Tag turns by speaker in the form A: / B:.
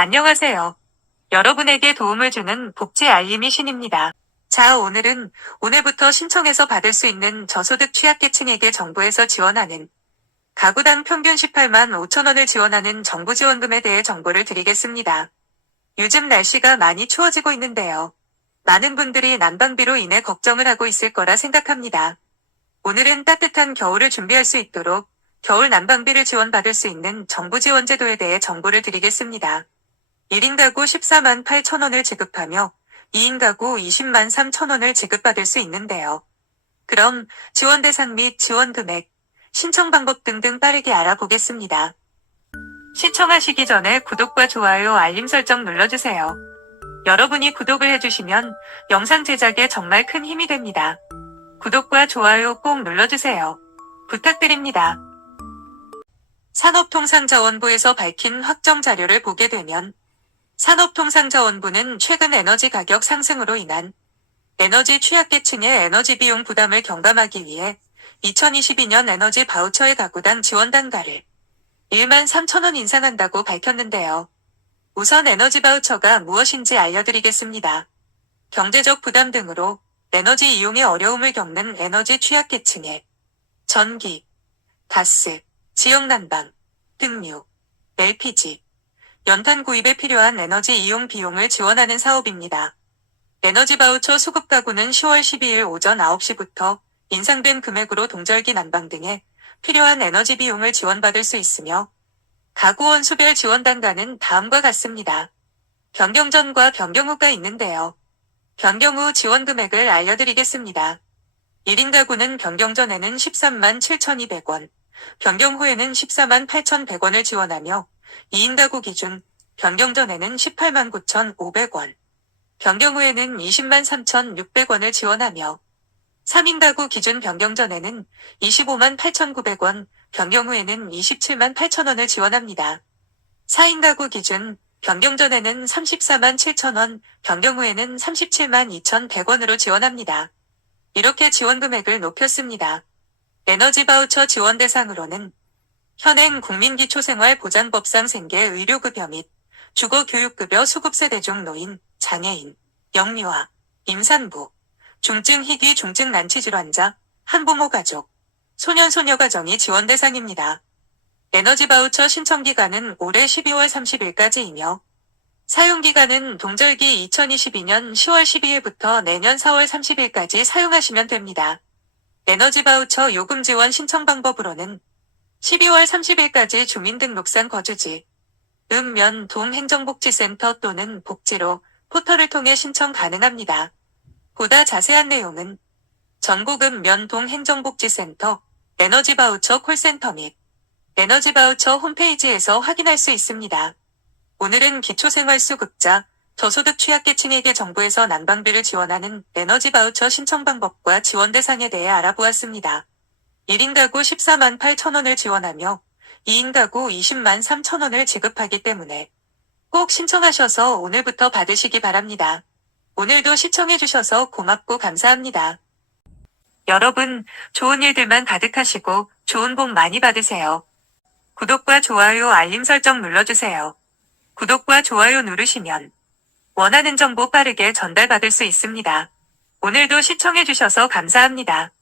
A: 안녕하세요. 여러분에게 도움을 주는 복지 알림이 신입니다. 자, 오늘은 오늘부터 신청해서 받을 수 있는 저소득 취약계층에게 정부에서 지원하는 가구당 평균 18만 5천 원을 지원하는 정부 지원금에 대해 정보를 드리겠습니다. 요즘 날씨가 많이 추워지고 있는데요. 많은 분들이 난방비로 인해 걱정을 하고 있을 거라 생각합니다. 오늘은 따뜻한 겨울을 준비할 수 있도록 겨울 난방비를 지원받을 수 있는 정부 지원 제도에 대해 정보를 드리겠습니다. 1인 가구 14만 8천 원을 지급하며 2인 가구 20만 3천 원을 지급받을 수 있는데요. 그럼 지원 대상 및 지원 금액, 신청 방법 등등 빠르게 알아보겠습니다. 시청하시기 전에 구독과 좋아요, 알림 설정 눌러주세요. 여러분이 구독을 해주시면 영상 제작에 정말 큰 힘이 됩니다. 구독과 좋아요 꼭 눌러주세요. 부탁드립니다. 산업통상자원부에서 밝힌 확정 자료를 보게 되면 산업통상자원부는 최근 에너지 가격 상승으로 인한 에너지 취약계층의 에너지 비용 부담을 경감하기 위해 2022년 에너지 바우처의 가구당 지원 단가를 1만 3천 원 인상한다고 밝혔는데요. 우선 에너지 바우처가 무엇인지 알려드리겠습니다. 경제적 부담 등으로 에너지 이용에 어려움을 겪는 에너지 취약계층에 전기, 가스, 지역 난방, 등유, LPG, 연탄 구입에 필요한 에너지 이용 비용을 지원하는 사업입니다. 에너지 바우처 수급 가구는 10월 12일 오전 9시부터 인상된 금액으로 동절기 난방 등에 필요한 에너지 비용을 지원받을 수 있으며 가구 원 수별 지원 단가는 다음과 같습니다. 변경 전과 변경 후가 있는데요. 변경 후 지원 금액을 알려드리겠습니다. 1인 가구는 변경 전에는 13만 7,200원, 변경 후에는 14만 8,100원을 지원하며 2인 가구 기준 변경 전에는 18만 9,500원, 변경 후에는 20만 3,600원을 지원하며 3인 가구 기준 변경 전에는 25만 8,900원, 변경 후에는 27만 8천원을 지원합니다. 4인 가구 기준 변경 전에는 34만 7천원, 변경 후에는 37만 2,100원으로 지원합니다. 이렇게 지원 금액을 높였습니다. 에너지 바우처 지원 대상으로는 현행 국민기초생활보장법상 생계 의료급여 및 주거교육급여 수급세 대 중 노인, 장애인, 영유아, 임산부, 중증 희귀 중증 난치 질환자, 한부모 가족, 소년 소녀 가정이 지원 대상입니다. 에너지 바우처 신청 기간은 올해 12월 30일까지이며 사용 기간은 동절기 2022년 10월 12일부터 내년 4월 30일까지 사용하시면 됩니다. 에너지 바우처 요금 지원 신청 방법으로는 12월 30일까지 주민등록상 거주지, 읍면 동행정복지센터 또는 복지로 포털을 통해 신청 가능합니다. 보다 자세한 내용은 전국읍 면동 행정복지센터 에너지 바우처 콜센터 및 에너지 바우처 홈페이지에서 확인할 수 있습니다. 오늘은 기초생활수급자, 저소득 취약계층에게 정부에서 난방비를 지원하는 에너지 바우처 신청 방법과 지원 대상에 대해 알아보았습니다. 1인 가구 14만 8천 원을 지원하며 2인 가구 20만 3천 원을 지급하기 때문에 꼭 신청하셔서 오늘부터 받으시기 바랍니다. 오늘도 시청해주셔서 고맙고 감사합니다. 여러분, 좋은 일들만 가득하시고 좋은 복 많이 받으세요. 구독과 좋아요, 알림 설정 눌러주세요. 구독과 좋아요 누르시면 원하는 정보 빠르게 전달받을 수 있습니다. 오늘도 시청해주셔서 감사합니다.